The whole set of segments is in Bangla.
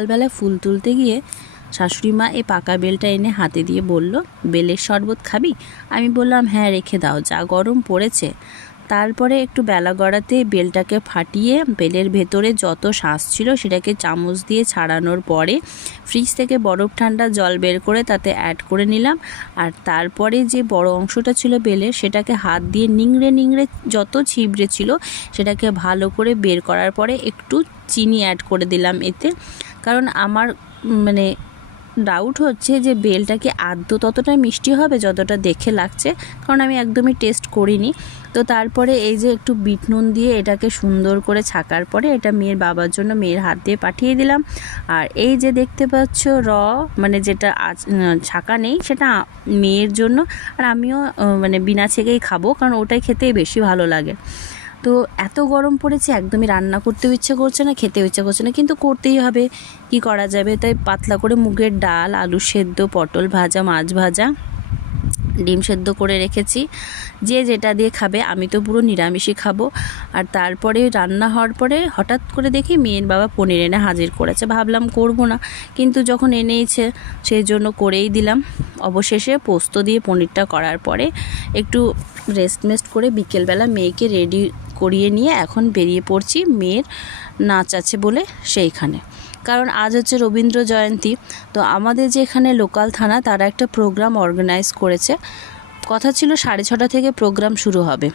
সকালবেলায় ফুল তুলতে গিয়ে শাশুড়ি মা এই পাকা বেলটা এনে হাতে দিয়ে বলল, বেলের শরবত খাবি? আমি বললাম হ্যাঁ রেখে দাও, যা গরম পড়েছে। তারপরে একটু বেলা গড়াতে বেলটাকে ফাটিয়ে বেলের ভেতরে যত শাঁস ছিল সেটাকে চামচ দিয়ে ছাড়ানোর পরে ফ্রিজ থেকে বরফ ঠান্ডা জল বের করে তাতে অ্যাড করে নিলাম। আর তারপরে যে বড় অংশটা ছিল বেলের সেটাকে হাত দিয়ে নিংড়ে নিংড়ে যত ছিবড়ে ছিল সেটাকে ভালো করে বের করার পরে একটু চিনি অ্যাড করে দিলাম এতে। কারণ আমার ডাউট হচ্ছে যে বেলটা কি আদৌ ততটা মিষ্টি হবে যতটা দেখে লাগছে, কারণ আমি একদমই টেস্ট করিনি। তো তারপরে এই যে একটু বিট নুন দিয়ে এটাকে সুন্দর করে ছাকার পরে এটা মেয়ের বাবার জন্য মেয়ের হাত দিয়ে পাঠিয়ে দিলাম। আর এই যে দেখতে পাচ্ছ যেটা ছাকা নেই সেটা মেয়ের জন্য, আর আমিও বিনা ছেঁকেই খাবো, কারণ ওটাই খেতেই বেশি ভালো লাগে। তো এত গরম পড়েছে একদমই রান্না করতেও ইচ্ছে করছে না, খেতেও ইচ্ছে করছে না, কিন্তু করতেই হবে, কি করা যাবে। তাই পাতলা করে মুগের ডাল, আলু সেদ্ধ, পটল ভাজা, মাছ ভাজা, ডিম সেদ্ধ করে রেখেছি, যে যেটা দিয়ে খাবে। আমি তো পুরো নিরামিষই খাবো। আর তারপরে রান্না হওয়ার পরে হঠাৎ করে দেখি মেয়ের বাবা পনির এনে হাজির করেছে। ভাবলাম করব না, কিন্তু যখন এনেছে সেই জন্য করেই দিলাম। অবশেষে পোস্ত দিয়ে পনিরটা করার পরে একটু রেস্ট করে বিকেলবেলা মেয়েকে রেডি করিয়ে নিয়ে এখন বেরিয়ে পড়ছি মেয়ের নাচ আছে বলে সেইখানে। কারণ আজ হচ্ছে রবীন্দ্র জয়ন্তী। তো আমাদের যে এখানে লোকাল থানা তারা একটা প্রোগ্রাম অর্গানাইজ করেছে। কথা ছিল 6:30 থেকে প্রোগ্রাম শুরু হবে।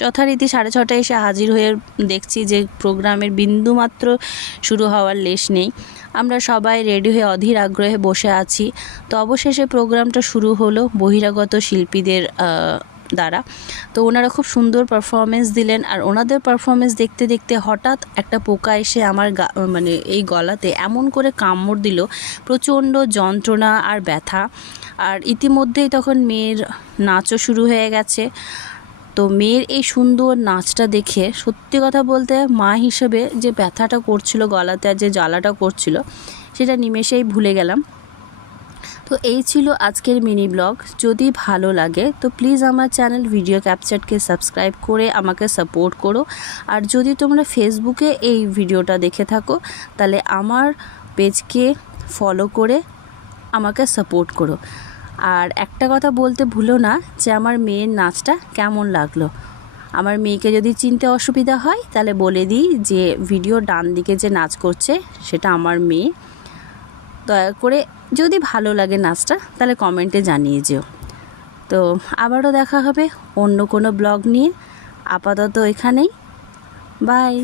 যথারীতি 6:30 এসে হাজির হয়ে দেখছি যে প্রোগ্রামের বিন্দুমাত্র শুরু হওয়ার লেশ নেই। আমরা সবাই রেডি হয়ে অধীর আগ্রহে বসে আছি। তো অবশেষে প্রোগ্রামটা শুরু হলো বহিরাগত শিল্পীদের দ্বারা। তো ওনারা খুব সুন্দর পারফরমেন্স দিলেন। আর ওনাদের পারফরমেন্স দেখতে দেখতে হঠাৎ একটা পোকা এসে আমার এই গলাতে এমন করে কামড় দিল, প্রচণ্ড যন্ত্রণা আর ব্যথা। আর ইতিমধ্যেই তখন মেয়ের নাচও শুরু হয়ে গেছে। তো মেয়ের এই সুন্দর নাচটা দেখে সত্যি কথা বলতে মা হিসেবে যে ব্যথাটা করছিল গলাতে আর যে জ্বালাটা করছিল সেটা নিমেষেই ভুলে গেলাম। তো এই ছিল আজকের মিনি ব্লগ। যদি ভালো লাগে তো প্লিজ আমার চ্যানেল ভিডিও ক্যাপচারকে সাবস্ক্রাইব করে আমাকে সাপোর্ট করো। আর যদি তোমরা ফেসবুকে এই ভিডিওটা দেখে থাকো তাহলে আমার পেজকে ফলো করে আমাকে সাপোর্ট করো। আর একটা কথা বলতে ভুলো না যে আমার মেয়ের নাচটা কেমন লাগলো। আমার মেয়েকে যদি চিনতে অসুবিধা হয় তাহলে বলে দিই যে ভিডিওর ডান দিকে যে নাচ করছে সেটা আমার মেয়ে। দয়া করে যদি ভালো লাগে নাচটা তাহলে কমেন্টে জানিয়ে যেও। তো আবারও দেখা হবে অন্য কোনো ব্লগ নিয়ে। আপাতত এখানেই, বাই।